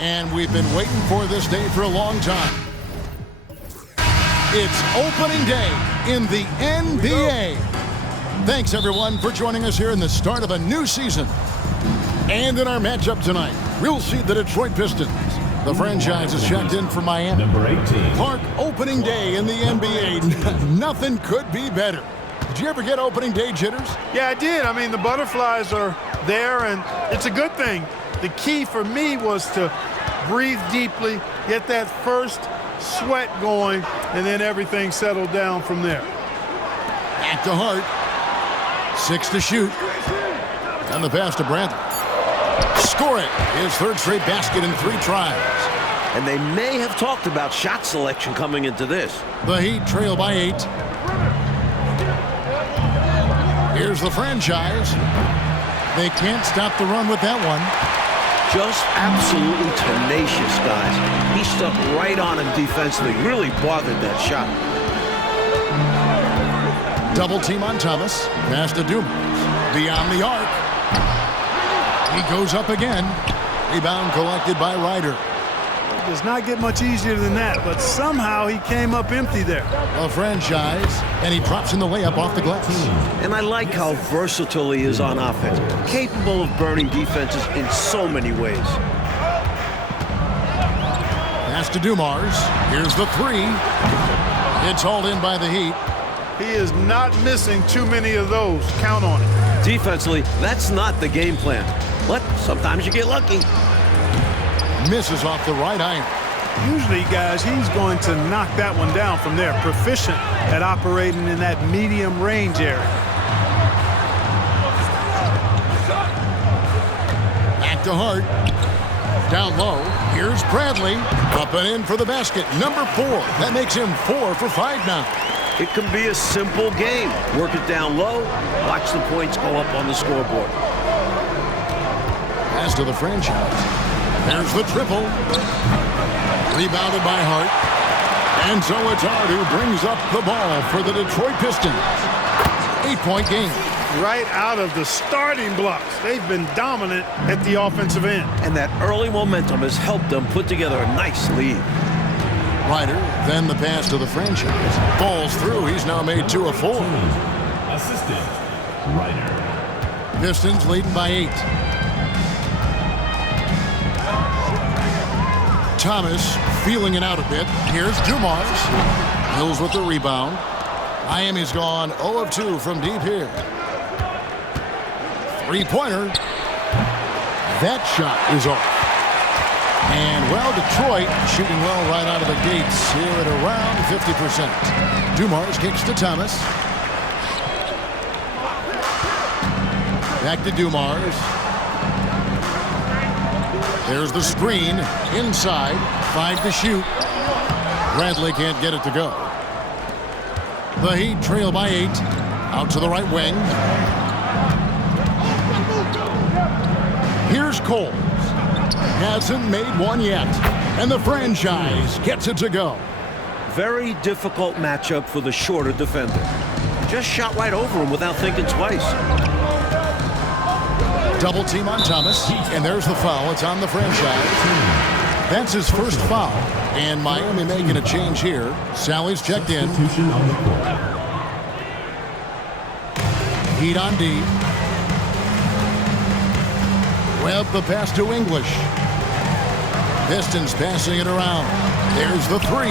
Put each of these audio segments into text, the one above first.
And we've been waiting for this day for a long time. It's opening day in the NBA. Thanks, everyone, for joining us here in the start of a new season. And in our matchup tonight, we'll see the Detroit Pistons. The franchise is checked in for Miami. Number 18. Mark, opening day in the NBA. Nothing could be better. Did you ever get opening day jitters? Yeah, I did. I mean, the butterflies are there, and it's a good thing. The key for me was to breathe deeply, get that first sweat going, and then everything settled down from there. Back to Hart. 6 to shoot. And the pass to Bradley. Score it. His third straight basket in 3 tries. And they may have talked about shot selection coming into this. The Heat trail by 8. Here's the franchise. They can't stop the run with that one. Just absolutely tenacious, guys. He stuck right on him defensively. Really bothered that shot. Double team on Thomas. Pass to Dumas. Beyond the arc. He goes up again. Rebound collected by Ryder. It does not get much easier than that, but somehow he came up empty there. A franchise, and he drops in the layup off the glass. And I like how versatile he is on offense. Capable of burning defenses in so many ways. Pass to Dumars. Here's the 3. It's hauled in by the Heat. He is not missing too many of those. Count on it. Defensively, that's not the game plan. But sometimes you get lucky. Misses off the right iron. Usually, guys, he's going to knock that one down from there. Proficient at operating in that medium range area. Back to Hart. Down low. Here's Bradley. Up and in for the basket. Number 4. That makes him 4 for 5 now. It can be a simple game. Work it down low. Watch the points go up on the scoreboard. Pass to the franchise. There's the triple. Rebounded by Hart. And so it's Hart who brings up the ball for the Detroit Pistons. 8-point game. Right out of the starting blocks. They've been dominant at the offensive end. And that early momentum has helped them put together a nice lead. Ryder, then the pass to the franchise. Falls through. He's now made 2 of 4. Assistant, Ryder. Pistons leading by 8. Thomas feeling it out a bit. Here's Dumars. Hills with the rebound. Miami's gone 0 of 2 from deep here. 3-pointer. That shot is off. And, well, Detroit shooting well right out of the gates here at around 50%. Dumars kicks to Thomas. Back to Dumars. There's the screen. Inside. 5 to shoot. Bradley can't get it to go. The Heat trail by 8. Out to the right wing. Here's Cole. Hasn't made one yet. And the franchise gets it to go. Very difficult matchup for the shorter defender. Just shot right over him without thinking twice. Double team on Thomas. And there's the foul. It's on the franchise. That's his first foul. And Miami making a change here. Sally's checked in. Heat on D. Webb the pass to English. Pistons passing it around. There's the 3.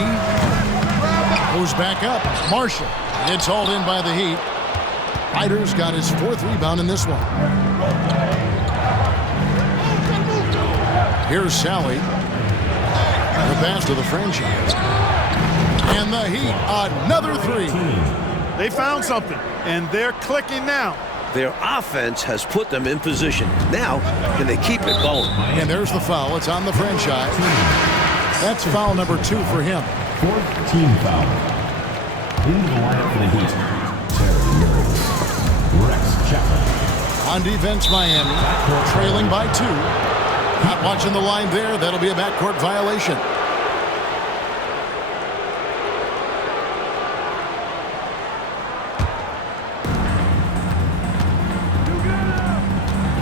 Goes back up. Marshall. It's hauled in by the Heat. Ryder's got his 4th rebound in this one. Here's Sally. The pass to the franchise. And the Heat, another 3. They found something, and they're clicking now. Their offense has put them in position. Now, can they keep it going? And there's the foul. It's on the franchise. That's foul number 2 for him. 4th team foul. In the lineup for the Heat, Terry Mills, Rex Chapman. On defense, Miami, trailing by 2. Not watching the line there. That'll be a backcourt violation.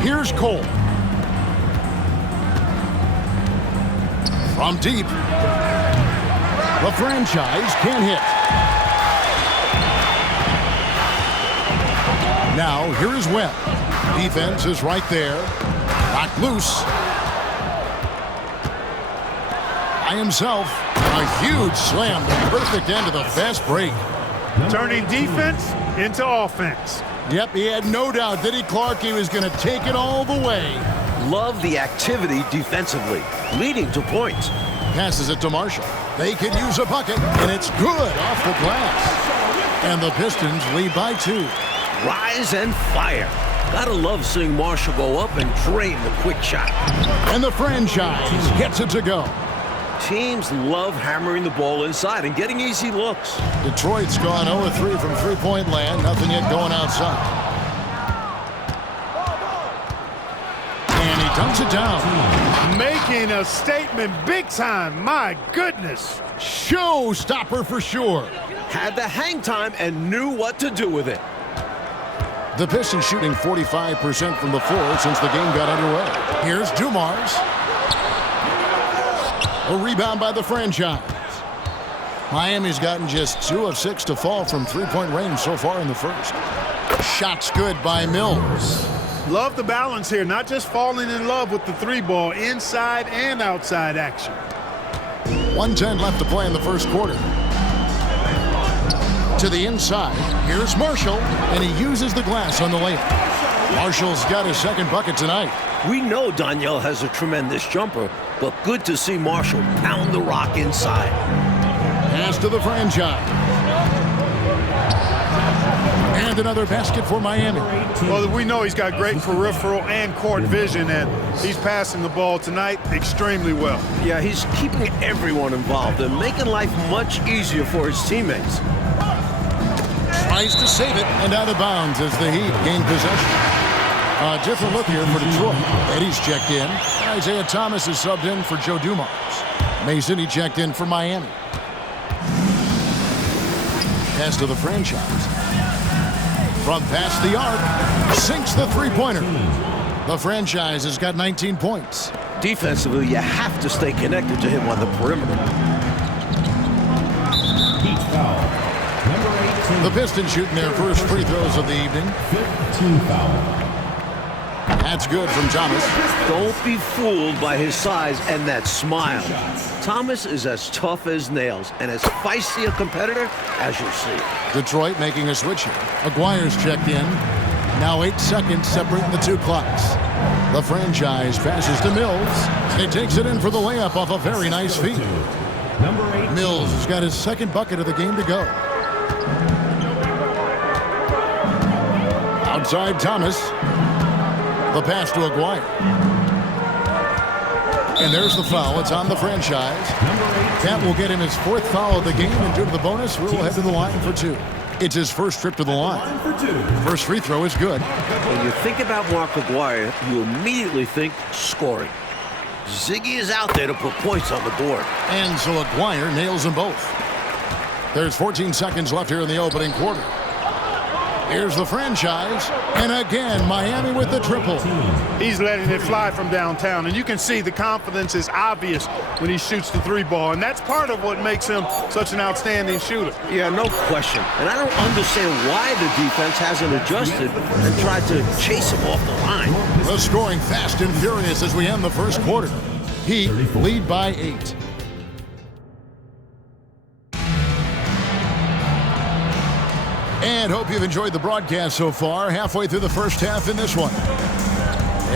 Here's Cole. From deep. The franchise can hit. Now, here is Webb. Defense is right there. Knocked loose. By himself. A huge slam. The perfect end of the fast break. Turning defense into offense. Yep, he had no doubt, did he, Clark? He was going to take it all the way. Love the activity defensively, leading to points. Passes it to Marshall. They could use a bucket, and it's good off the glass. And the Pistons lead by 2. Rise and fire. Gotta love seeing Marshall go up and drain the quick shot. And the franchise gets it to go. Teams love hammering the ball inside and getting easy looks. Detroit's gone 0-3 from three-point land. Nothing yet going outside. And he dunks it down. Making a statement big time. My goodness. Showstopper for sure. Had the hang time and knew what to do with it. The Pistons shooting 45% from the floor since the game got underway. Here's Dumars. A rebound by the franchise. Miami's gotten just 2 of 6 to fall from three-point range so far in the first. Shot's good by Mills. Love the balance here. Not just falling in love with the 3-ball, inside and outside action. 1:10 left to play in the first quarter. To the inside. Here's Marshall, and he uses the glass on the layup. Marshall's got his second bucket tonight. We know Danielle has a tremendous jumper, but good to see Marshall pound the rock inside. Pass to the franchise. And another basket for Miami. Well, we know he's got great peripheral and court vision, and he's passing the ball tonight extremely well. Yeah, he's keeping everyone involved and making life much easier for his teammates. Tries to save it, and out of bounds as the Heat gain possession. A different look here for Detroit. Eddie's checked in. Isaiah Thomas is subbed in for Joe Dumars. Mason, he checked in for Miami. Pass to the franchise. From past the arc, sinks the three-pointer. The franchise has got 19 points. Defensively, you have to stay connected to him on the perimeter. Heat foul. Number 18. The Pistons shooting their first free throws of the evening. 15 foul. That's good from Thomas. Don't be fooled by his size and that smile. Thomas is as tough as nails and as feisty a competitor as you'll see. Detroit making a switch here. Aguirre's checked in. Now 8 seconds separating the two clocks. The franchise passes to Mills. He takes it in for the layup off a very nice feed. Number 8. Mills has got his second bucket of the game to go. Outside Thomas. The pass to Aguirre. And there's the foul. It's on the franchise. That will get him his 4th foul of the game, and due to the bonus, we'll head to the line for 2. It's his first trip to the line. First free throw is good. When you think about Mark Aguirre, you immediately think scoring. Ziggy is out there to put points on the board. And so Aguirre nails them both. There's 14 seconds left here in the opening quarter. Here's the franchise, and again, Miami with the triple. He's letting it fly from downtown, and you can see the confidence is obvious when he shoots the 3-ball, and that's part of what makes him such an outstanding shooter. Yeah, no question. And I don't understand why the defense hasn't adjusted and tried to chase him off the line. The scoring fast and furious as we end the first quarter. Heat lead by 8. And hope you've enjoyed the broadcast so far. Halfway through the first half in this one.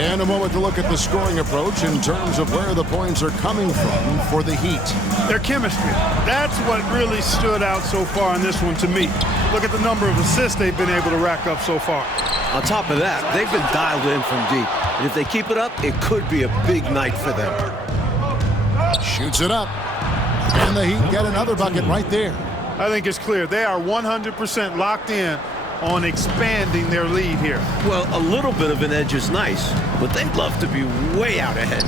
And a moment to look at the scoring approach in terms of where the points are coming from for the Heat. Their chemistry. That's what really stood out so far in this one to me. Look at the number of assists they've been able to rack up so far. On top of that, they've been dialed in from deep. And if they keep it up, it could be a big night for them. Shoots it up. And the Heat get another bucket right there. I think it's clear they are 100% locked in on expanding their lead here. Well, a little bit of an edge is nice, but they'd love to be way out ahead.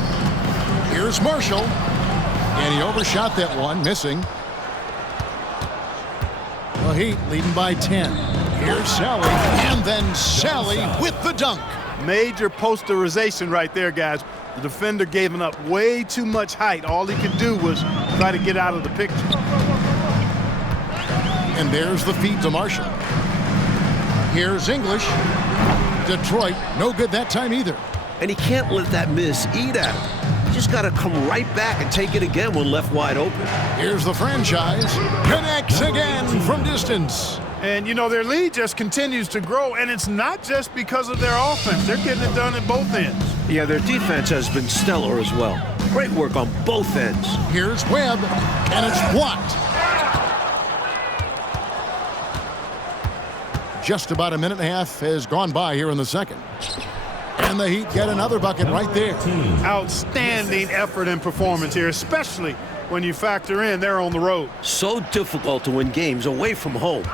Here's Marshall. And he overshot that one, missing. The Heat leading by 10. Here's Sally. And then Sally with the dunk. Major posterization right there, guys. The defender gave him up way too much height. All he could do was try to get out of the picture. And there's the feed to Marshall. Here's English. Detroit, no good that time either. And he can't let that miss eat at him. You just got to come right back and take it again when left wide open. Here's the franchise. Connects again from distance. And, you know, their lead just continues to grow, and it's not just because of their offense. They're getting it done at both ends. Yeah, their defense has been stellar as well. Great work on both ends. Here's Webb, and it's blocked. Just about a minute and a half has gone by here in the second. And the Heat get another bucket right there. Outstanding effort and performance here, especially when you factor in they're on the road. So difficult to win games away from home.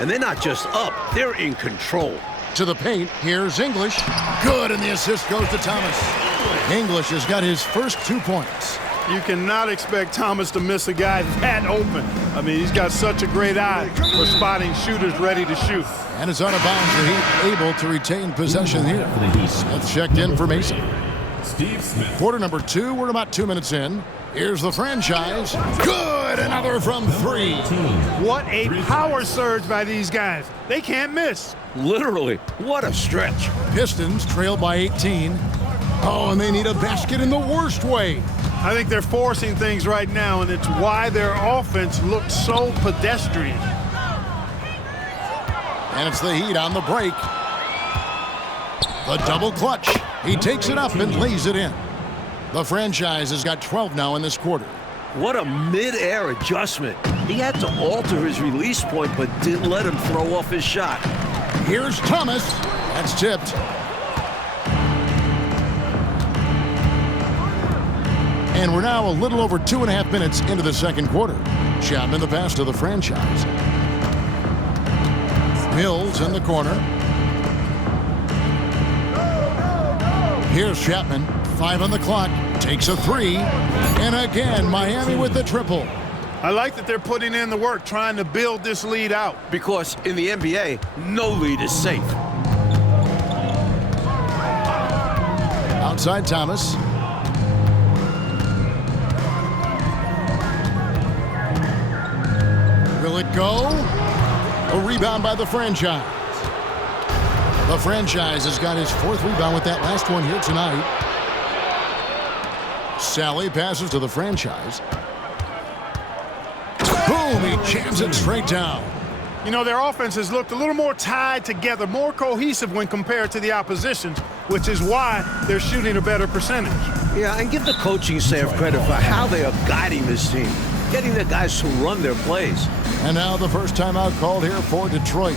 And they're not just up, they're in control. To the paint, here's English. Good, and the assist goes to Thomas. English has got his first 2 points. You cannot expect Thomas to miss a guy that open. I mean, he's got such a great eye for spotting shooters ready to shoot. And it's out of bounds. The Heat able to retain possession here. Smith checked in for Mason. Steve Smith. Quarter number 2, we're about 2 minutes in. Here's the franchise. Good, another from 3. What a power surge by these guys. They can't miss. Literally, what a stretch. Pistons trail by 18. Oh, and they need a basket in the worst way. I think they're forcing things right now, and it's why their offense looks so pedestrian. And it's the Heat on the break. The double clutch. He takes it up and lays it in. The franchise has got 12 now in this quarter. What a mid-air adjustment. He had to alter his release point, but didn't let him throw off his shot. Here's Thomas. That's tipped. And we're now a little over 2.5 minutes into the second quarter. Chapman the pass to the franchise. Mills in the corner. Here's Chapman. 5 on the clock. Takes a 3. And again, Miami with the triple. I like that they're putting in the work, trying to build this lead out. Because in the NBA, no lead is safe. Outside Thomas. Will it go? A rebound by the franchise. The franchise has got his 4th rebound with that last one here tonight. Sally passes to the franchise. Boom, he jams it straight down. You know, their offense has looked a little more tied together, more cohesive when compared to the opposition, which is why they're shooting a better percentage. Yeah, and give the coaching staff credit for how they are guiding this team, getting their guys to run their plays. And now the first timeout called here for Detroit.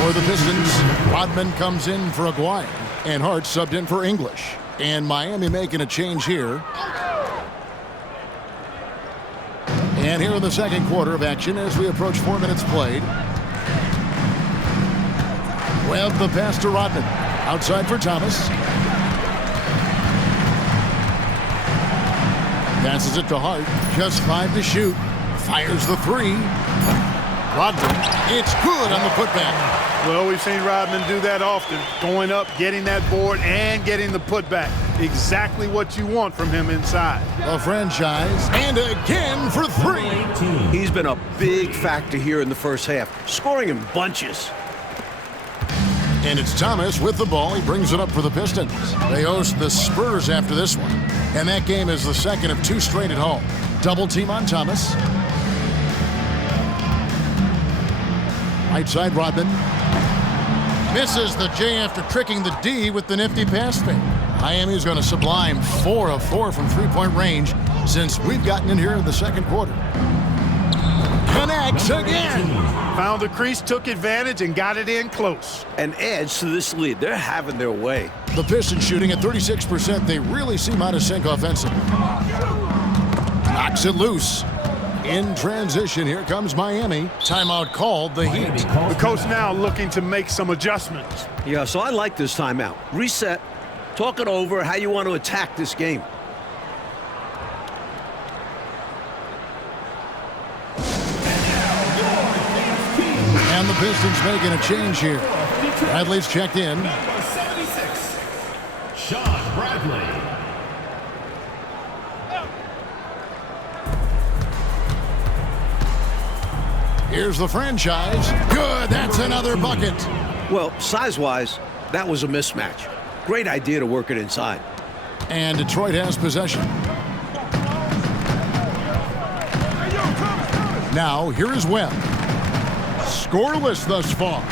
For the Pistons, Rodman comes in for Aguirre, and Hart subbed in for English. And Miami making a change here. And here in the second quarter of action as we approach 4 minutes played. Webb the pass to Rodman. Outside for Thomas. Passes it to Hart. Just 5 to shoot. Fires the 3. Rodman. It's good on the putback. Well, we've seen Rodman do that often. Going up, getting that board, and getting the putback. Exactly what you want from him inside. The franchise. And again for 3. He's been a big factor here in the first half, scoring in bunches. And it's Thomas with the ball. He brings it up for the Pistons. They host the Spurs after this one. And that game is the second of 2 straight at home. Double team on Thomas. Right side, Rodman. Misses the J after tricking the D with the nifty pass fake. Miami's going to sublime 4 of 4 from 3-point range since we've gotten in here in the second quarter. Connects again. Found the crease, took advantage, and got it in close. And adds to this lead. They're having their way. The Pistons shooting at 36%. They really seem out of sync offensively. Knocks it loose. In transition, here comes Miami. Timeout called, the Heat. The coach now looking to make some adjustments. Yeah, so I like this timeout. Reset. Talk it over how you want to attack this game. And the Pistons making a change here. Bradley's checked in. Number 76, Sean Bradley. Here's the franchise. Good, that's another bucket. Well, size-wise, that was a mismatch. Great idea to work it inside. And Detroit has possession. Now, here is Webb. Scoreless thus far.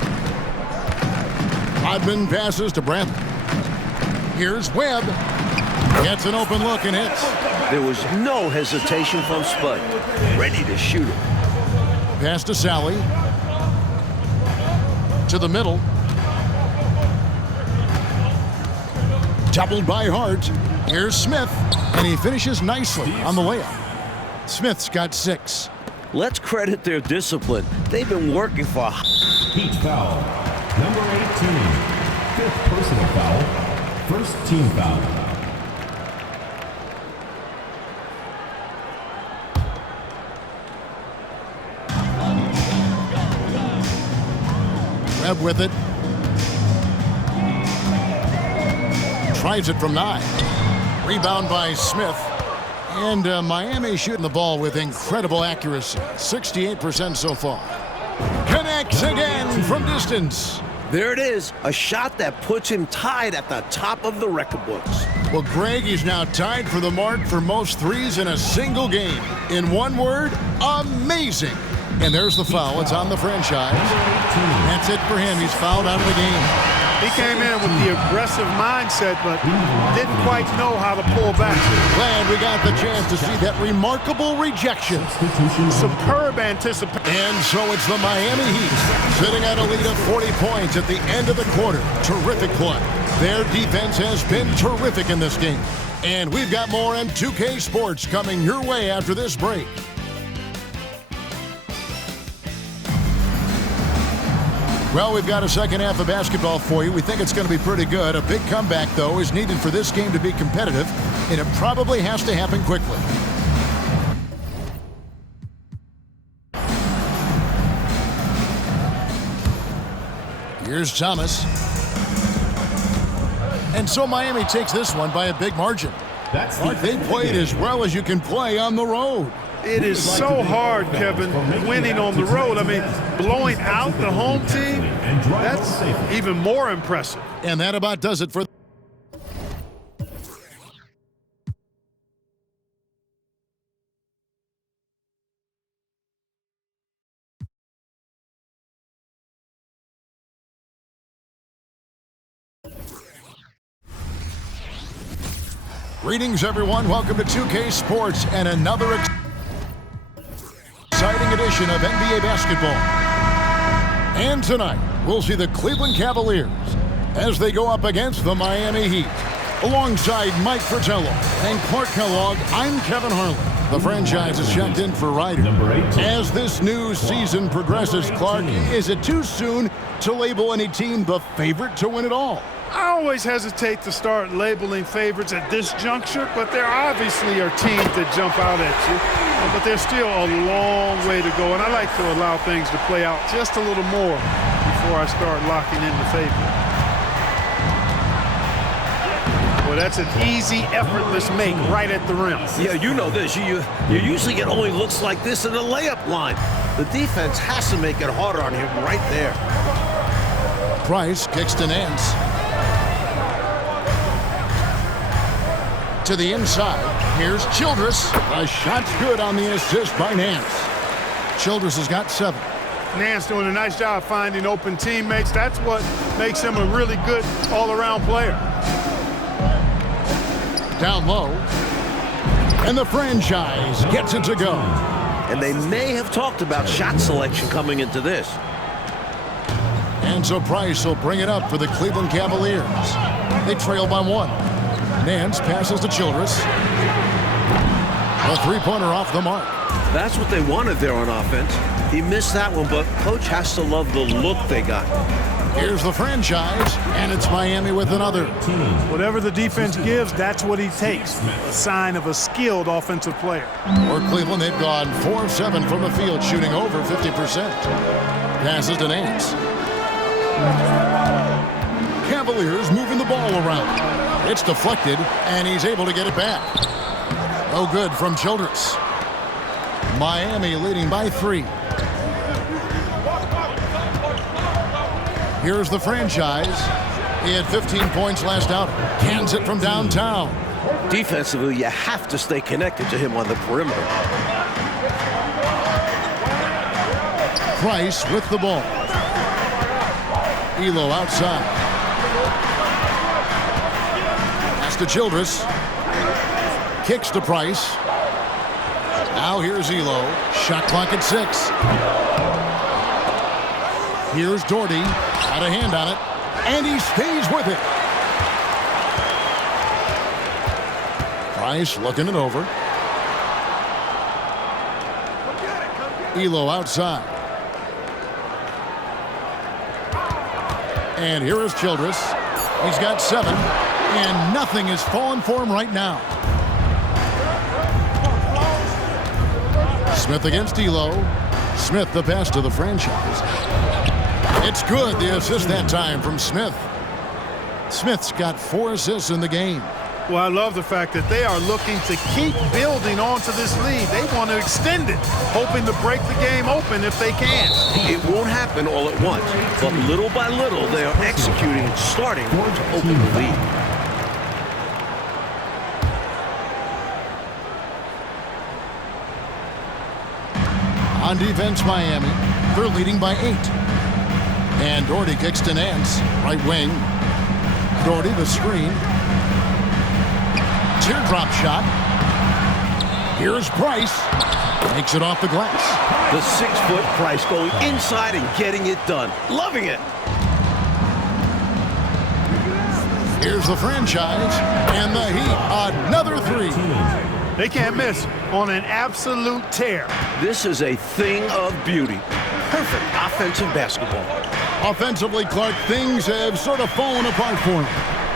Rodman passes to Bradley. Here's Webb. Gets an open look and hits. There was no hesitation from Spud. Ready to shoot it. Pass to Sally. To the middle. Doubled by Hart. Here's Smith. And he finishes nicely on the layup. Smith's got 6. Let's credit their discipline. They've been working for... Heat foul. Number 18. 5th personal foul. 1st team foul. Webb with it. Tries it from 9. Rebound by Smith. And Miami shooting the ball with incredible accuracy. 68% so far. Connects again from distance. There it is. A shot that puts him tied at the top of the record books. Well, Greg, he's now tied for the mark for most threes in a single game. In one word, amazing. And there's the foul. It's on the franchise. That's it for him. He's fouled out of the game. He came in with the aggressive mindset, but didn't quite know how to pull back. Glad we got the chance to see that remarkable rejection. Superb anticipation. And so it's the Miami Heat sitting at a lead of 40 points at the end of the quarter. Terrific play. Their defense has been terrific in this game. And we've got more M2K Sports coming your way after this break. Well, we've got a second half of basketball for you. We think it's going to be pretty good. A big comeback, though, is needed for this game to be competitive, and it probably has to happen quickly. Here's Thomas. And so Miami takes this one by a big margin. They played as well as you can play on the road. It is so hard, Kevin, winning on the road. I mean, blowing out the home team, that's even more impressive. And that about does it for... Greetings, everyone. Welcome to 2K Sports and another exciting edition of NBA basketball. And tonight, we'll see the Cleveland Cavaliers as they go up against the Miami Heat. Alongside Mike Fratello and Clark Kellogg, I'm Kevin Harlan. The franchise is checked in for Ryder. As this new season progresses, Clark, is it too soon to label any team the favorite to win it all? I always hesitate to start labeling favorites at this juncture, but there obviously are teams that jump out at you. But there's still a long way to go, and I like to allow things to play out just a little more before I start locking in the favorite. Well, that's an easy, effortless make right at the rim. Yeah, you know this. You usually get only looks like this in the layup line. The defense has to make it harder on him right there. Price kicks to Nance. To the inside. Here's Childress. A shot's good on the assist by Nance. Childress has got 7. Nance doing a nice job finding open teammates. That's what makes him a really good all-around player. Down low. And the franchise gets it to go. And they may have talked about shot selection coming into this. And so Price will bring it up for the Cleveland Cavaliers. They trail by 1. Nance passes to Childress. A three-pointer off the mark. That's what they wanted there on offense. He missed that one, but coach has to love the look they got. Here's the franchise, and it's Miami with another. Whatever the defense gives, that's what he takes. A sign of a skilled offensive player. For Cleveland, they've gone 4 of 7 from the field, shooting over 50%. Passes to Nance. Cavaliers moving the ball around. It's deflected, and he's able to get it back. No good from Childress. Miami leading by 3. Here's the franchise. He had 15 points last out. Cans it from downtown. Defensively, you have to stay connected to him on the perimeter. Price with the ball. Elo outside. Pass to Childress. Kicks to Price. Now here's Elo. Shot clock at 6. Here's Doherty. Got a hand on it. And he stays with it. Price looking it over. Elo outside. And here is Childress. He's got 7. And nothing is falling for him right now. Smith against Elo. Smith the pass to the franchise. It's good, the assist that time from Smith. Smith's got 4 assists in the game. Well, I love the fact that they are looking to keep building onto this lead. They want to extend it, hoping to break the game open if they can. It won't happen all at once, but little by little, they are executing and starting to open the lead. On defense, Miami. They're leading by 8. And Doherty kicks to Nance. Right wing. Doherty the screen. Teardrop shot. Here's Price. Makes it off the glass. The 6-foot Price going inside and getting it done. Loving it. Here's the franchise. And the Heat. Another 3. They can't miss on an absolute tear. This is a thing of beauty. Perfect offensive basketball. Offensively, Clark, things have sort of fallen apart for him.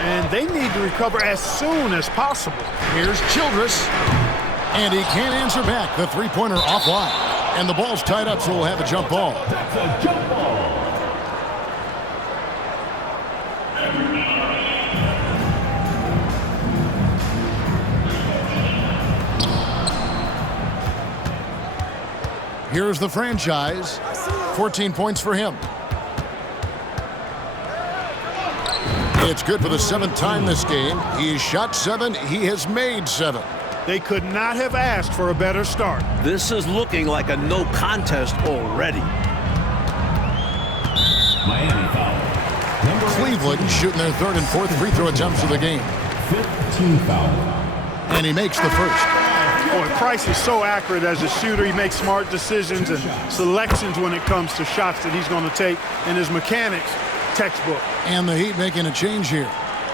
And they need to recover as soon as possible. Here's Childress. And he can't answer back. The three-pointer offline. And the ball's tied up, so we'll have a jump ball. That's a jump ball. Here's the franchise. 14 points for him. It's good for the 7th time this game. He's shot 7. He has made 7. They could not have asked for a better start. This is looking like a no contest already. Miami foul. Cleveland shooting their 3rd and 4th free throw attempts of the game. 15 foul. And he makes the first. Boy, Price is so accurate as a shooter. He makes smart decisions and selections when it comes to shots that he's going to take, and his mechanics, textbook. And the Heat making a change here.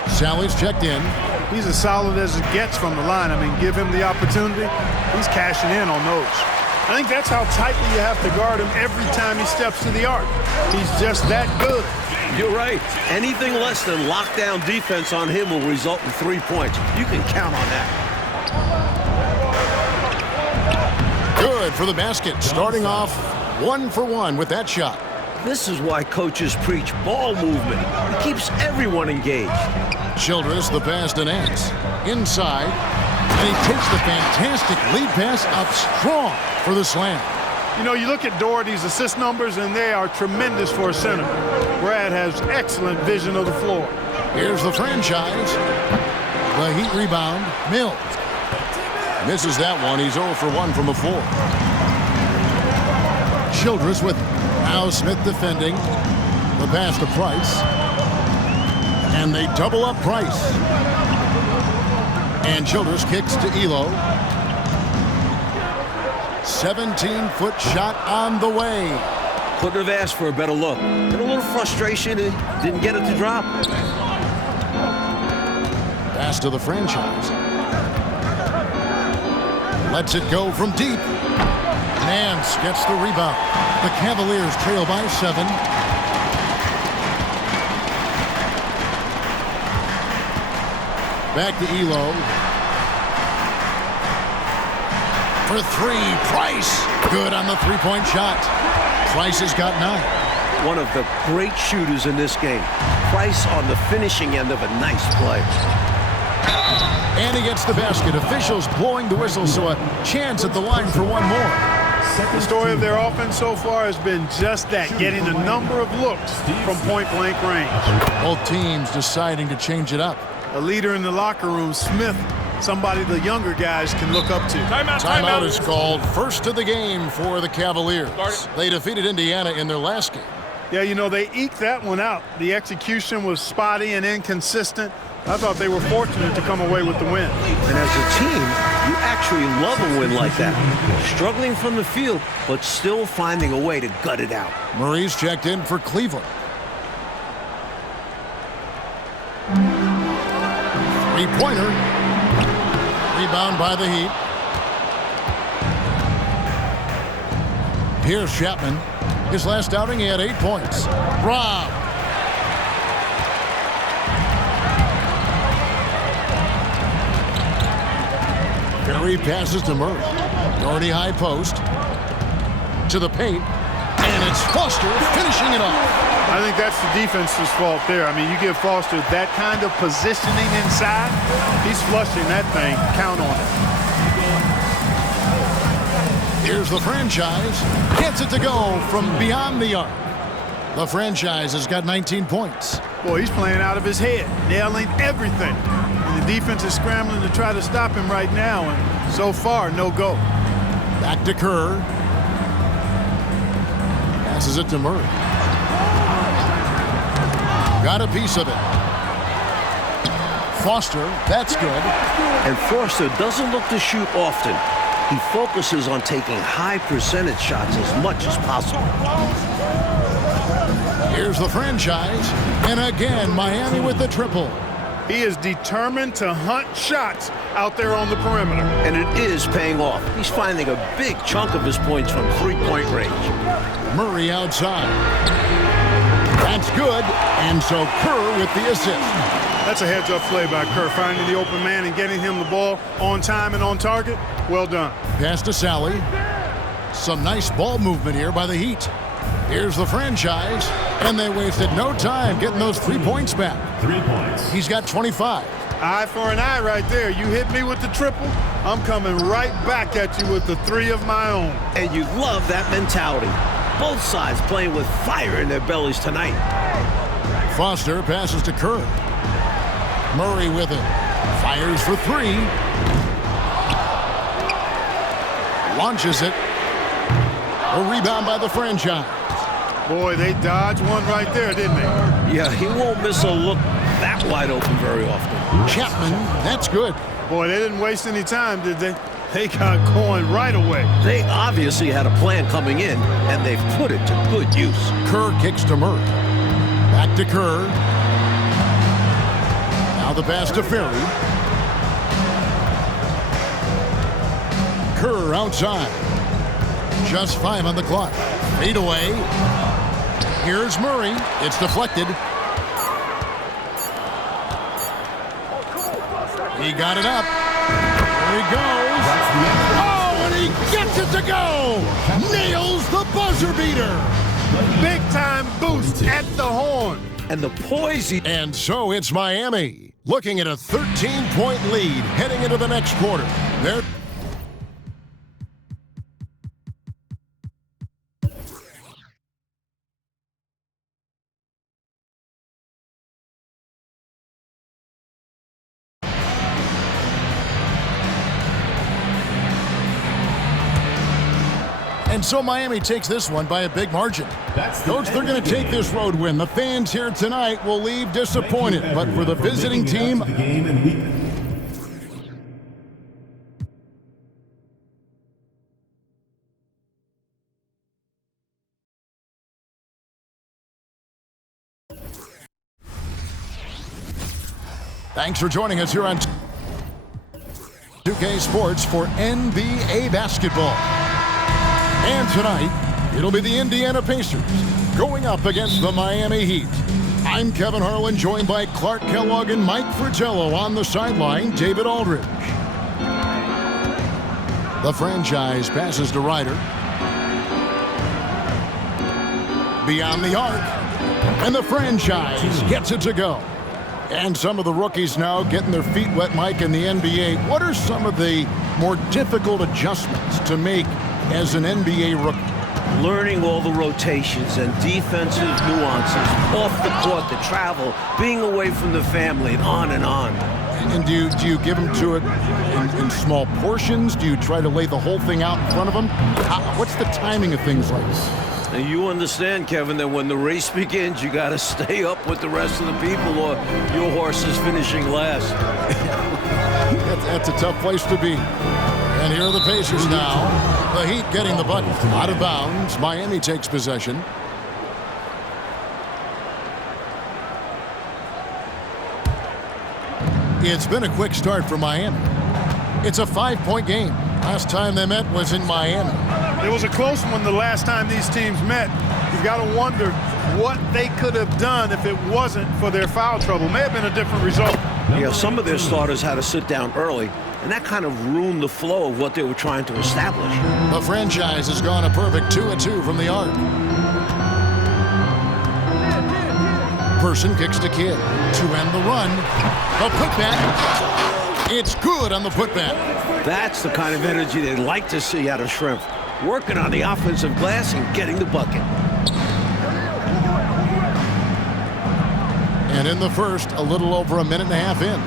Sally's checked in. He's as solid as it gets from the line. I mean, give him the opportunity. He's cashing in on those. I think that's how tightly you have to guard him every time he steps to the arc. He's just that good. You're right. Anything less than lockdown defense on him will result in 3 points. You can count on that. Good for the basket. Starting off 1 for 1 with that shot. This is why coaches preach ball movement. It keeps everyone engaged. Childress the pass to Nance. Inside. And he takes the fantastic lead pass up strong for the slam. You know, you look at Doherty's assist numbers, and they are tremendous for a center. Brad has excellent vision of the floor. Here's the franchise. The Heat rebound. Mills. Misses that one. He's 0 for 1 from the floor. Childress with it. Now Smith defending. The pass to Price. And they double up Price. And Childress kicks to Elo. 17-foot shot on the way. Couldn't have asked for a better look. And a little frustration and didn't get it to drop. Pass to the franchise. Lets it go from deep. Nance gets the rebound. The Cavaliers trail by 7. Back to Elo. For three, Price. Good on the three-point shot. Price has got 9. One of the great shooters in this game. Price on the finishing end of a nice play. And he gets the basket. Officials blowing the whistle, so a chance at the line for one more. The story of their offense so far has been just that, getting a number of looks from point-blank range. Both teams deciding to change it up. A leader in the locker room, Smith, somebody the younger guys can look up to. Timeout is called. First of the game for the Cavaliers. They defeated Indiana in their last game. Yeah, you know, they eked that one out. The execution was spotty and inconsistent. I thought they were fortunate to come away with the win. And as a team, you actually love a win like that. Struggling from the field, but still finding a way to gut it out. Murray's checked in for Cleveland. Three-pointer. Rebound by the Heat. Here's Chapman. His last outing, he had 8 points. Rob. Perry passes to Murray. Doherty high post. To the paint. And it's Foster finishing it off. I think that's the defense's fault there. I mean, you give Foster that kind of positioning inside, he's flushing that thing. Count on it. Here's the franchise. Gets it to go from beyond the arc. The franchise has got 19 points. Boy, he's playing out of his head, nailing everything. And the defense is scrambling to try to stop him right now, and so far, no go. Back to Kerr. Passes it to Murray. Got a piece of it. Foster, that's good. And Foster doesn't look to shoot often. He focuses on taking high percentage shots as much as possible. Here's the franchise. And again, Miami with the triple. He is determined to hunt shots out there on the perimeter. And it is paying off. He's finding a big chunk of his points from three-point range. Murray outside. That's good. And so Kerr with the assist. That's a heads-up play by Kerr, finding the open man and getting him the ball on time and on target. Well done. Pass to Sally. Some nice ball movement here by the Heat. Here's the franchise. And they wasted no time getting those 3 points back. 3 points. He's got 25. Eye for an eye right there. You hit me with the triple, I'm coming right back at you with the 3 of my own. And you love that mentality. Both sides playing with fire in their bellies tonight. Foster passes to Kerr. Murray with it. Fires for 3. Launches it. A rebound by the franchise. Boy, they dodged one right there, didn't they? Yeah, he won't miss a look that wide open very often. Chapman, that's good. Boy, they didn't waste any time, did they? They got going right away. They obviously had a plan coming in, and they've put it to good use. Kerr kicks to Murray. Back to Kerr. Now the pass to Ferry. Kerr outside. Just 5 on the clock. Fade away. Here's Murray. It's deflected. He got it up. There he goes. Oh, and he gets it to go. Nails the buzzer beater. Big time boost at the horn. And the poise. And so it's Miami looking at a 13-point lead heading into the next quarter. They're And so Miami takes this one by a big margin. Coach, they're going to take this road win. The fans here tonight will leave disappointed, but for the visiting team, thanks for joining us here on 2K Sports for NBA basketball. And tonight, it'll be the Indiana Pacers going up against the Miami Heat. I'm Kevin Harlan, joined by Clark Kellogg and Mike Fratello. On the sideline, David Aldridge. The franchise passes to Ryder. Beyond the arc. And the franchise gets it to go. And some of the rookies now getting their feet wet, Mike, in the NBA. What are some of the more difficult adjustments to make as an NBA rookie? Learning all the rotations and defensive nuances, off the court, the travel, being away from the family, and on and on. And do you give them to it in small portions? Do you try to lay the whole thing out in front of them? What's the timing of things like this? And you understand, Kevin, that when the race begins, you got to stay up with the rest of the people or your horse is finishing last. That's a tough place to be. And here are the Pacers now. The Heat getting the bucket. Out of bounds. Miami takes possession. It's been a quick start for Miami. It's a 5-point game. Last time they met was in Miami. It was a close one the last time these teams met. You've got to wonder what they could have done if it wasn't for their foul trouble. May have been a different result. Yeah, some of their starters had to sit down early, and that kind of ruined the flow of what they were trying to establish. The franchise has gone a perfect 2-2 from the arc. Person kicks to Kidd to end the run. A putback. It's good on the putback. That's the kind of energy they'd like to see out of Shrimp. Working on the offensive glass and getting the bucket. And in the first, a little over a minute and a half in.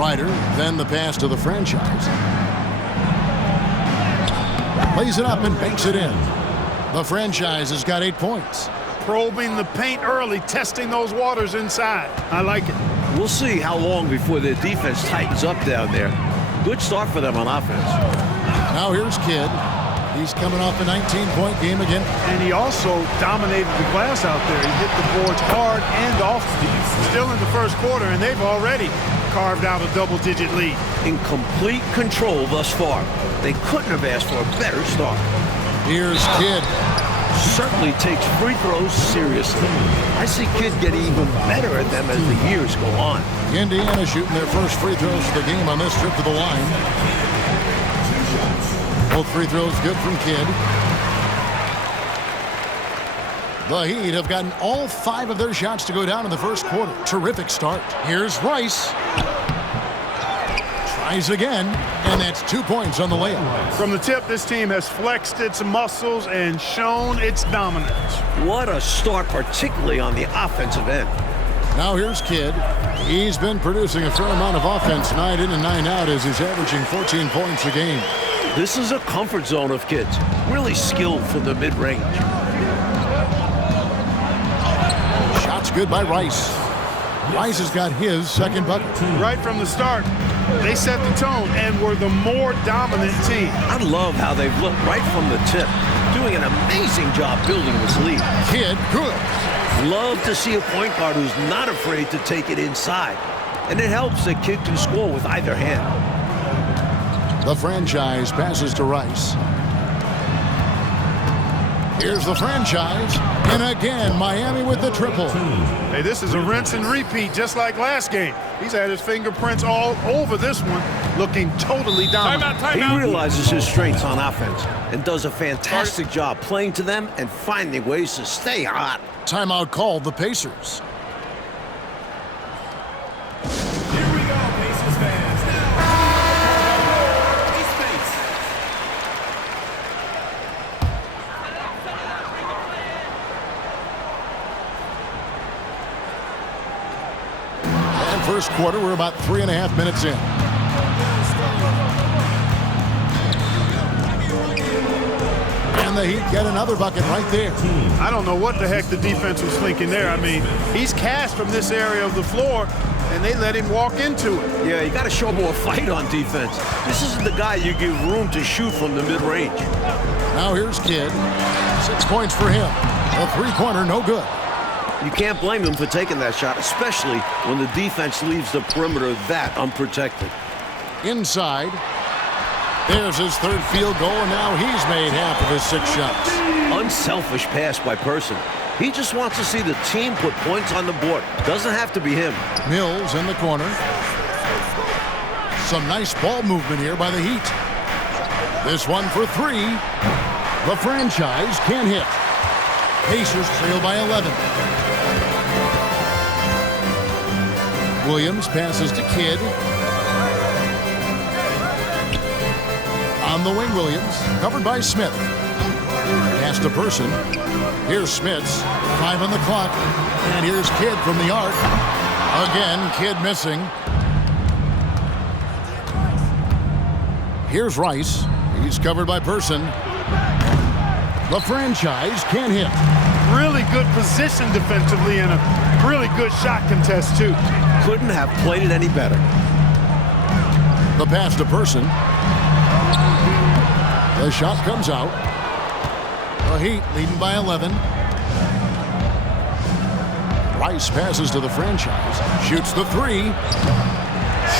Ryder, then the pass to the franchise. Lays it up and banks it in. The franchise has got 8 points. Probing the paint early, testing those waters inside. I like it. We'll see how long before their defense tightens up down there. Good start for them on offense. Now here's Kidd. He's coming off a 19-point game again. And he also dominated the glass out there. He hit the boards hard and often. Still in the first quarter, and they've already carved out a double-digit lead. In complete control thus far. They couldn't have asked for a better start. Here's Kidd. Certainly takes free throws seriously. I see Kidd getting even better at them as the years go on. Indiana shooting their first free throws of the game on this trip to the line. Both free throws good from Kidd. The Heat have gotten all 5 of their shots to go down in the first quarter. Terrific start. Here's Rice. Tries again, and that's 2 points on the layup. From the tip, this team has flexed its muscles and shown its dominance. What a start, particularly on the offensive end. Now here's Kidd. He's been producing a fair amount of offense 9 in and 9 out as he's averaging 14 points a game. This is a comfort zone of Kidd's. Really skilled from the mid-range. Shots good by Rice. Rice has got his second bucket. Right from the start, they set the tone and were the more dominant team. I love how they've looked right from the tip, doing an amazing job building this lead. Kidd, good. Love to see a point guard who's not afraid to take it inside. And it helps that Kidd can score with either hand. The franchise passes to Rice. Here's the franchise. And again, Miami with the triple. Hey, this is a rinse and repeat just like last game. He's had his fingerprints all over this one, looking totally dominant. He realizes his strengths on offense and does a fantastic job playing to them and finding ways to stay hot. Timeout called the Pacers. Here we go, Pacers fans. And first quarter, we're about 3.5 minutes in. And the Heat get another bucket right there. I don't know what the heck the defense was thinking there. I mean, he's cast from this area of the floor, and they let him walk into it. Yeah, you got to show more fight on defense. This isn't the guy you give room to shoot from the mid-range. Now here's Kidd. 6 points for him. A three-pointer, no good. You can't blame him for taking that shot, especially when the defense leaves the perimeter that unprotected. Inside. There's his third field goal, and now he's made half of his 6 shots. Unselfish pass by Person. He just wants to see the team put points on the board. Doesn't have to be him. Mills in the corner. Some nice ball movement here by the Heat. This one for three. The franchise can't hit. Pacers trail by 11. Williams passes to Kidd. On the wing, Williams, covered by Smith. Pass to Person. Here's Smits. 5 on the clock. And here's Kidd from the arc. Again, Kidd missing. Here's Rice. He's covered by Person. The franchise can't hit. Really good position defensively and a really good shot contest, too. Couldn't have played it any better. The pass to Person. The shot comes out. The Heat leading by 11. Rice passes to the franchise. Shoots the three.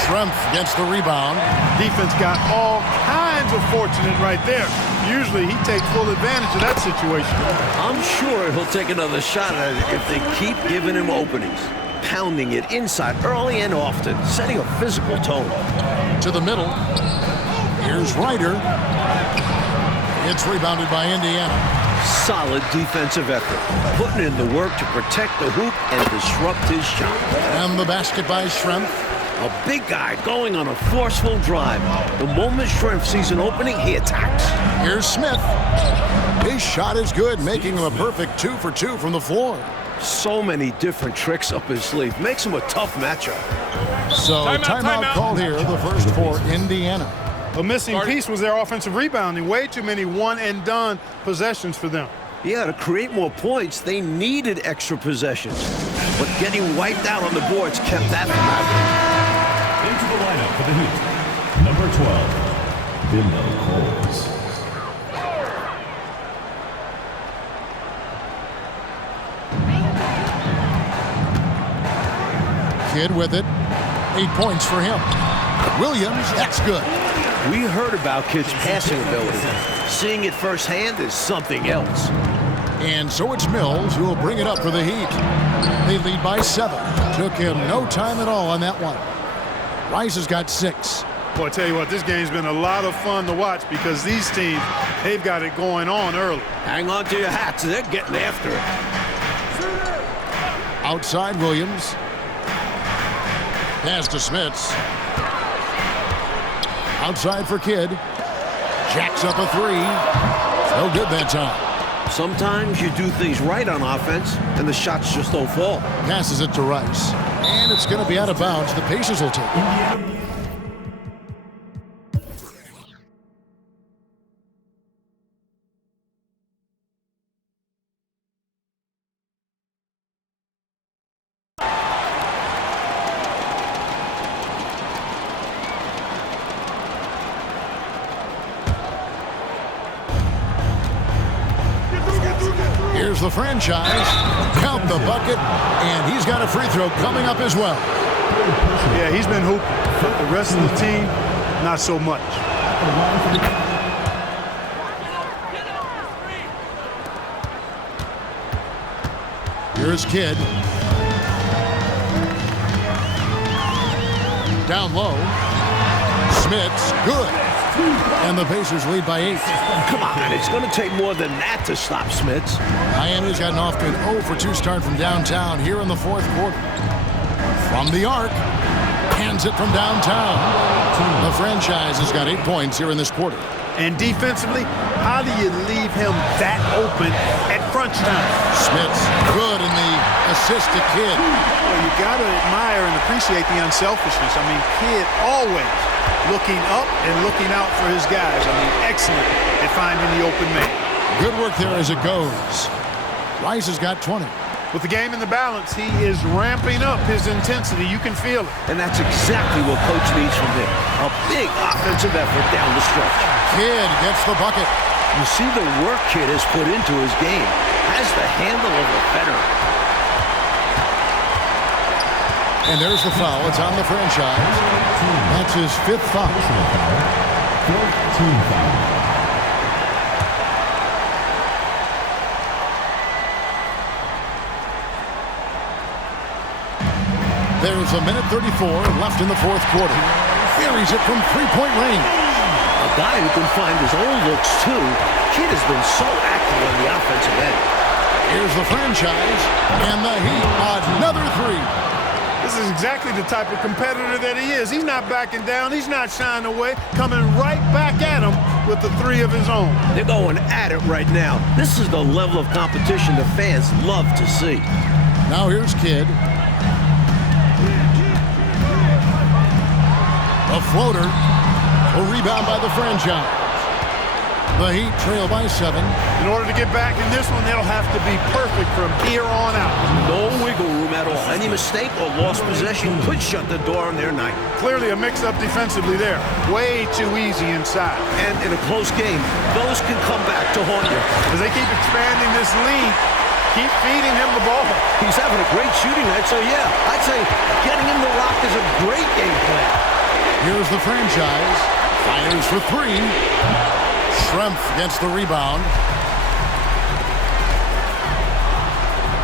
Schrempf gets the rebound. Defense got all kinds of fortunate right there. Usually he takes full advantage of that situation. I'm sure he'll take another shot at it if they keep giving him openings. Pounding it inside early and often, setting a physical tone. To the middle. Here's Ryder. It's rebounded by Indiana. Solid defensive effort, putting in the work to protect the hoop and disrupt his shot. And the basket by Schrempf. A big guy going on a forceful drive. The moment Schrempf sees an opening, he attacks. Here's Smith. His shot is good, making him a perfect 2 for 2 from the floor. So many different tricks up his sleeve. Makes him a tough matchup. So timeout called here, the first for Indiana. A missing piece was their offensive rebounding. Way too many one-and-done possessions for them. Yeah, to create more points, they needed extra possessions. But getting wiped out on the boards kept that from happening. Into the lineup for the Heat. Number 12, Bimbo Coles. Kidd with it. 8 points for him. Williams, that's good. We heard about Kidd's passing ability. Seeing it firsthand is something else. And so it's Mills who will bring it up for the Heat. They lead by 7. Took him no time at all on that one. Rice has got 6. Boy, I tell you what, this game's been a lot of fun to watch because these teams, they've got it going on early. Hang on to your hats. They're getting after it. Outside Williams. Pass to Smits. Outside for Kidd. Jacks up a 3. No good that time. Sometimes you do things right on offense, and the shots just don't fall. Passes it to Rice. And it's going to be out of bounds. The Pacers will take it. Here's the franchise. Count the bucket. And he's got a free throw coming up as well. Yeah, he's been hooping. But the rest of the team, not so much. Here's Kidd. Down low. Smits, good. And the Pacers lead by 8. Come on, it's going to take more than that to stop Smits. Miami's gotten off to an 0 for 2 start from downtown here in the 4th quarter. From the arc, hands it from downtown. The franchise has got 8 points here in this quarter. And defensively, how do you leave him that open at crunch time? Smits, good in the assist to Kidd. Well, you got to admire and appreciate the unselfishness. I mean, Kidd always looking up and looking out for his guys. I mean, excellent at finding the open man. Good work there as it goes. Rice has got 20. With the game in the balance, he is ramping up his intensity. You can feel it. And that's exactly what Coach needs from him. A big offensive effort down the stretch. Kidd gets the bucket. You see the work Kidd has put into his game. Has the handle of a veteran. And there's the foul. It's on the franchise. That's his 5th foul. 14 foul. There's a minute 34 left in the fourth quarter. Buries it from three-point range. A guy who can find his own looks, too. Kid has been so active on the offensive end. Here's the franchise, and the Heat, another three. This is exactly the type of competitor that he is. He's not backing down. He's not shying away. Coming right back at him with the three of his own. They're going at it right now. This is the level of competition the fans love to see. Now here's Kidd. A floater. A rebound by the franchise. The Heat trail by 7. In order to get back in this one, they'll have to be perfect from here on out. No wiggle room at all. Any mistake or lost possession could shut the door on their night. Clearly a mix-up defensively there. Way too easy inside. And in a close game, those can come back to haunt you. As they keep expanding this lead, keep feeding him the ball. He's having a great shooting night, so yeah, I'd say getting him the rock is a great game plan. Here's the franchise. Fires for three. Strength against the rebound.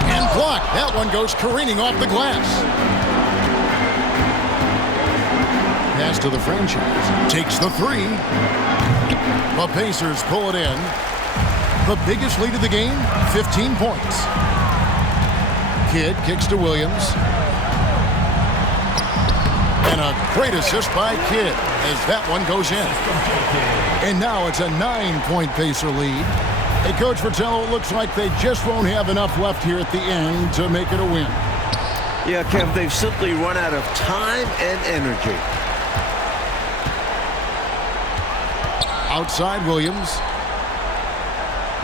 And blocked. That one goes careening off the glass. Pass to the franchise. Takes the three. The Pacers pull it in. The biggest lead of the game, 15 points. Kidd kicks to Williams. And a great assist by Kidd as that one goes in. And now it's a 9-point Pacer lead. Hey, Coach Fratello, it looks like they just won't have enough left here at the end to make it a win. Yeah, Kev, they've simply run out of time and energy. Outside Williams.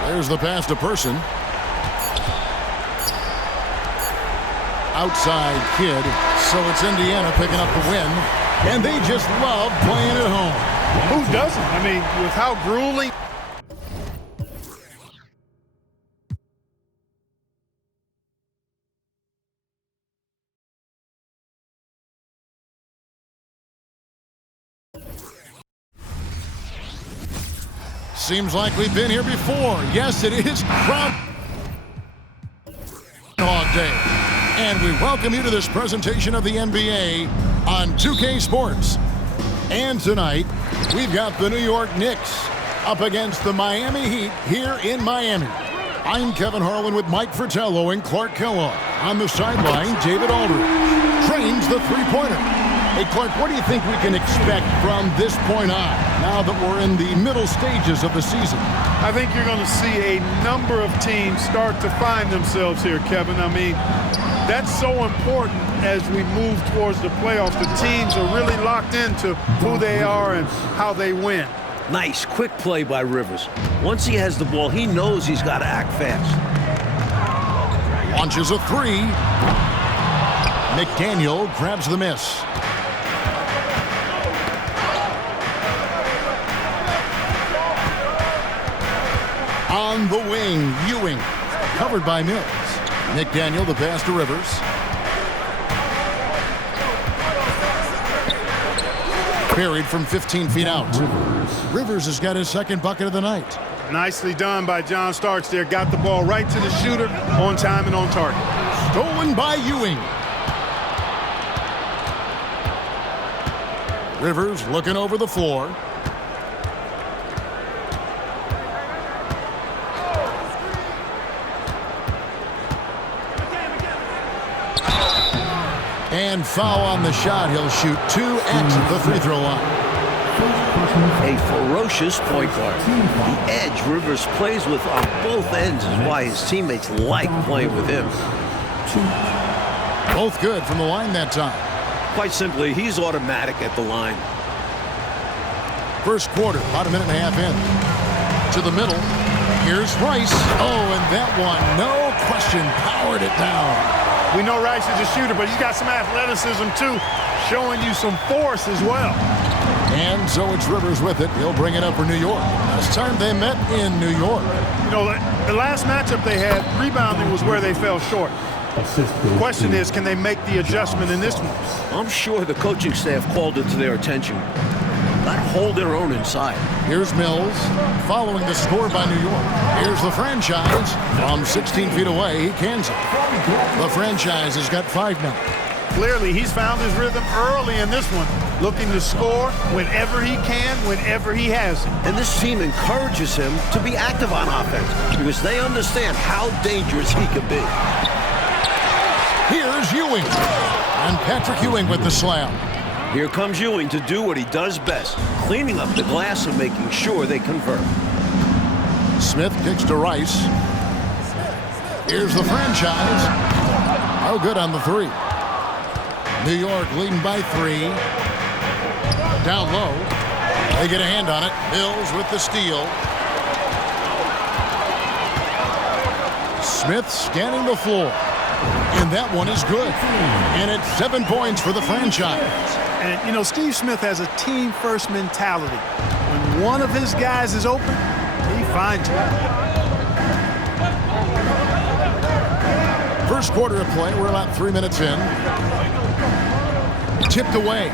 There's the pass to Person. Outside Kidd. So it's Indiana picking up the win. And they just love playing at home. Who doesn't? I mean, with how grueling. Seems like we've been here before. Yes, it is Groundhog Day. And we welcome you to this presentation of the NBA on 2K Sports. And tonight, we've got the New York Knicks up against the Miami Heat here in Miami. I'm Kevin Harlan with Mike Fratello and Clark Kellogg. On the sideline, David Aldridge trains the three-pointer. Hey, Clark, what do you think we can expect from this point on, now that we're in the middle stages of the season? I think you're going to see a number of teams start to find themselves here, Kevin. I mean, that's so important as we move towards the playoffs. The teams are really locked into who they are and how they win. Nice, quick play by Rivers. Once he has the ball, he knows he's got to act fast. Launches a three. McDaniel grabs the miss. On the wing, Ewing, covered by Mills. McDaniel, the pass to Rivers. Buried from 15 feet out. Rivers has got his second bucket of the night. Nicely done by John Starks there. Got the ball right to the shooter, on time and on target. Stolen by Ewing. Rivers looking over the floor. And foul on the shot. He'll shoot 2 at the free throw line. A ferocious point guard. The edge Rivers plays with on both ends is why his teammates like playing with him. Both good from the line that time. Quite simply, he's automatic at the line. First quarter, about a minute and a half in. To the middle. Here's Rice. Oh, and that one, no question, powered it down. We know Rice is a shooter, but he's got some athleticism, too, showing you some force as well. And so it's Rivers with it. He'll bring it up for New York. Last time they met in New York. You know, the last matchup they had, rebounding was where they fell short. The question is, can they make the adjustment in this one? I'm sure the coaching staff called it to their attention. Got to hold their own inside. Here's Mills, following the score by New York. Here's the franchise. From 16 feet away, he cans it. The franchise has got 5 now. Clearly, he's found his rhythm early in this one, looking to score whenever he can, whenever he has it. And this team encourages him to be active on offense because they understand how dangerous he can be. Here's Ewing. And Patrick Ewing with the slam. Here comes Ewing to do what he does best, cleaning up the glass and making sure they convert. Smith kicks to Rice. Here's the franchise. Oh, good on the three. New York leading by 3. Down low. They get a hand on it. Mills with the steal. Smith scanning the floor. And that one is good. And it's 7 points for the franchise. And, you know, Steve Smith has a team-first mentality. When one of his guys is open, he finds it. First quarter of play. We're about 3 minutes in. Tipped away.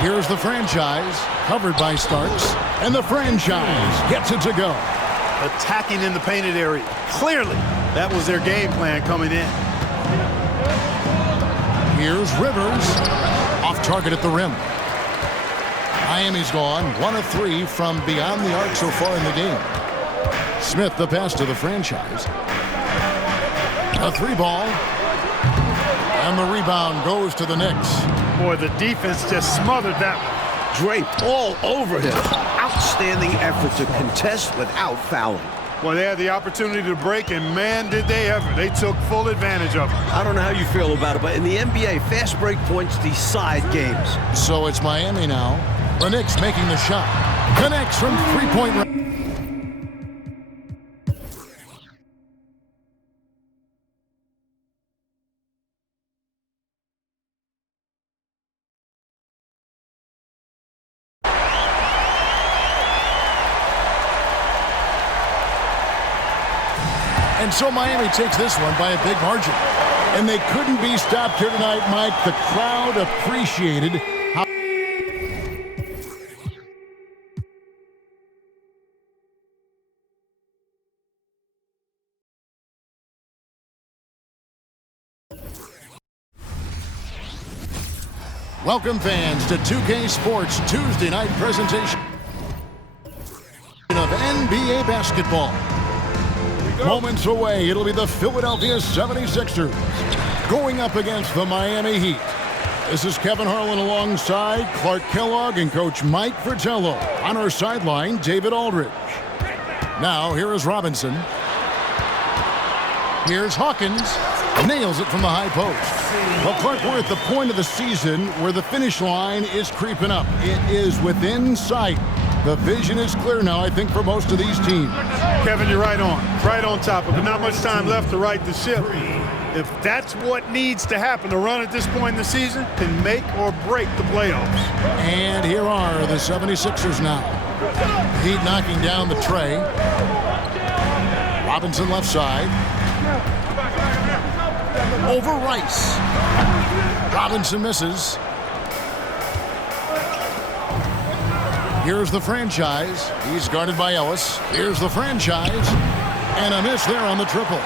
Here's the franchise. Covered by Starks. And the franchise gets it to go. Attacking in the painted area. Clearly, that was their game plan coming in. Here's Rivers. Off target at the rim. Miami's gone 1 of 3 from beyond the arc so far in the game. Smith the pass to the franchise. A 3-ball. And the rebound goes to the Knicks. Boy, the defense just smothered that one. Draped all over him. Outstanding effort to contest without fouling. Well, they had the opportunity to break, and man, did they ever. They took full advantage of it. I don't know how you feel about it, but in the NBA, fast break points decide games. So it's Miami now. The Knicks making the shot. Connects from three-point range. And so Miami takes this one by a big margin. And they couldn't be stopped here tonight, Mike. The crowd appreciated how... Welcome, fans, to 2K Sports Tuesday night presentation of NBA basketball. Moments away, it'll be the Philadelphia 76ers going up against the Miami Heat. This is Kevin Harlan alongside Clark Kellogg and Coach Mike Fratello. On our sideline, David Aldridge. Now, here is Robinson. Here's Hawkins. Nails it from the high post. Well, Clark, we're at the point of the season where the finish line is creeping up. It is within sight. The vision is clear now, I think, for most of these teams. Kevin, you're right on top of it. Not much time left to right the ship. If that's what needs to happen to run at this point in the season, can make or break the playoffs. And here are the 76ers now. Heat knocking down the tray. Robinson left side. Over Rice. Robinson misses. Here's the franchise. He's guarded by Ellis. Here's the franchise. And a miss there on the triple.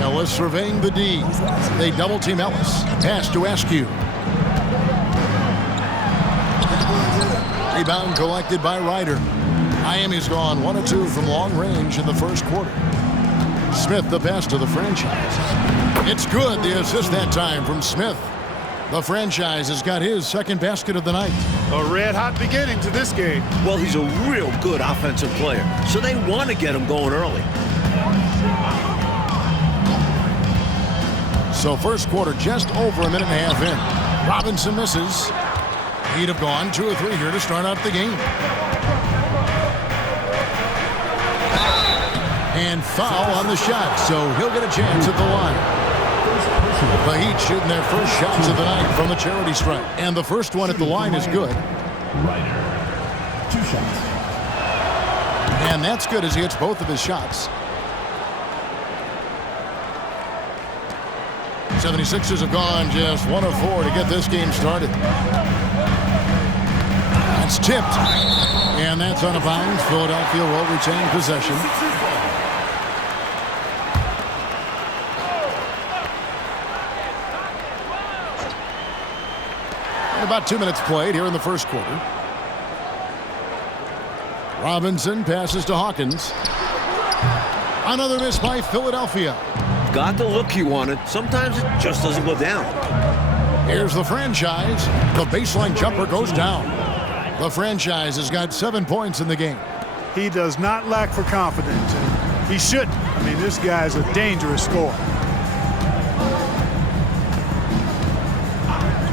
Ellis surveying the D. They double team Ellis. Pass to Askew. Rebound collected by Ryder. Miami's gone 1 of 2 from long range in the first quarter. Smith the pass to the franchise. It's good, the assist that time from Smith. The franchise has got his second basket of the night. A red-hot beginning to this game. Well, he's a real good offensive player, so they want to get him going early. So first quarter just over a minute and a half in. Robinson misses. He'd have gone 2 or 3 here to start out the game. And foul on the shot, so he'll get a chance at the line. The Heat shooting their first shots of the night from the charity stripe. And the first one at the line is good. Ryder, 2 shots. And that's good as he hits both of his shots. 76ers have gone just 1 of 4 to get this game started. That's tipped. And that's out of bounds. Philadelphia will retain possession. About 2 minutes played here in the first quarter. Robinson passes to Hawkins. Another miss by Philadelphia. Got the look he wanted. Sometimes it just doesn't go down. Here's the franchise. The baseline jumper goes down. The franchise has got 7 points in the game. He does not lack for confidence. And he shouldn't. I mean, this guy's a dangerous scorer.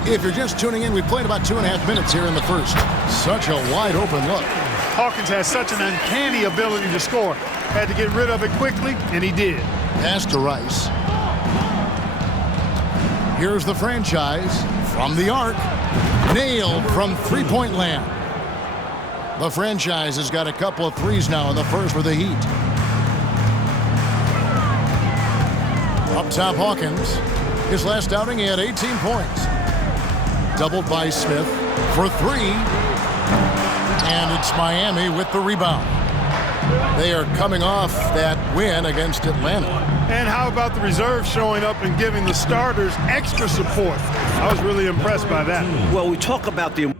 If you're just tuning in, we played about 2.5 minutes here in the first. Such a wide open look. Hawkins has such an uncanny ability to score. Had to get rid of it quickly, and he did. Pass to Rice. Here's the franchise from the arc. Nailed from three-point land. The franchise has got a couple of threes now in the first for the Heat. Up top, Hawkins. His last outing, he had 18 points. Doubled by Smith for 3. And it's Miami with the rebound. They are coming off that win against Atlanta. And how about the reserves showing up and giving the starters extra support? I was really impressed by that. Well, we talk about the